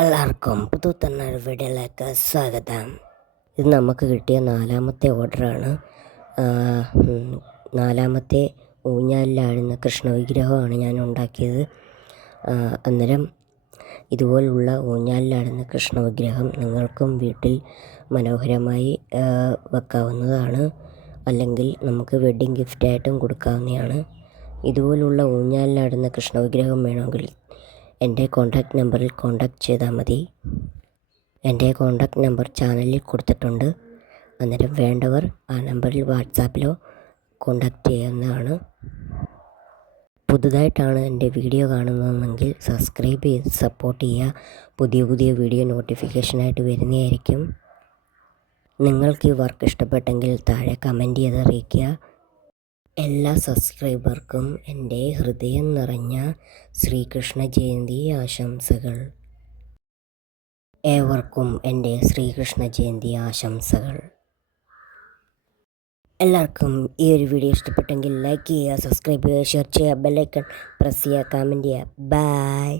എല്ലാവർക്കും പുതുത്തന്ന ഒരു വീഡിയോയിലേക്ക് സ്വാഗതം. ഇത് നമുക്ക് കിട്ടിയ നാലാമത്തെ ഓർഡറാണ്. നാലാമത്തെ ഊഞ്ഞാലിലാടുന്ന കൃഷ്ണവിഗ്രഹമാണ് ഞാൻ ഉണ്ടാക്കിയത്. അന്നേരം ഇതുപോലുള്ള ഊഞ്ഞാലിലാടുന്ന കൃഷ്ണവിഗ്രഹം നിങ്ങൾക്കും വീട്ടിൽ മനോഹരമായി വെക്കാവുന്നതാണ്. അല്ലെങ്കിൽ നമുക്ക് വെഡ്ഡിങ് ഗിഫ്റ്റായിട്ടും കൊടുക്കാവുന്നതാണ്. ഇതുപോലുള്ള ഊഞ്ഞാലിലാടുന്ന കൃഷ്ണവിഗ്രഹം വേണമെങ്കിൽ എന്റെ കോൺടാക്റ്റ് നമ്പറിൽ കോൺടാക്റ്റ് ചെയ്താൽ മതി. എന്റെ കോൺടാക്റ്റ് നമ്പർ ചാനലിൽ കൊടുത്തിട്ടുണ്ട്. അന്നേരം വേണ്ടവർ ആ നമ്പറിൽ വാട്സാപ്പിലോ കോൺടാക്റ്റ് ചെയ്യാവുന്നതാണ്. പുതുതായിട്ടാണ് എന്റെ വീഡിയോ കാണുന്നതെങ്കിൽ സബ്സ്ക്രൈബ് ചെയ്ത് സപ്പോർട്ട് ചെയ്യുക. പുതിയ പുതിയ വീഡിയോ നോട്ടിഫിക്കേഷനായിട്ട് വരുന്നതായിരിക്കും. നിങ്ങൾക്ക് ഈ വർക്ക് ഇഷ്ടപ്പെട്ടെങ്കിൽ താഴെ കമന്റ് ചെയ്ത് അറിയിക്കുക. എല്ലാ സബ്സ്ക്രൈബർക്കും എന്റെ ഹൃദയം നിറഞ്ഞ ശ്രീകൃഷ്ണ ജയന്തി ആശംസകൾ. ഏവർക്കും എന്റെ ശ്രീകൃഷ്ണ ജയന്തി ആശംസകൾ. എല്ലാവർക്കും ഈ ഒരു വീഡിയോ ഇഷ്ടപ്പെട്ടെങ്കിൽ ലൈക്ക് ചെയ്യുക സബ്സ്ക്രൈബ് ചെയ്യുക ഷെയർ ചെയ്യുക ബെല്ലൈക്കൺ പ്രസ് ചെയ്യുക കമന്റ് ചെയ്യുക. ബൈ.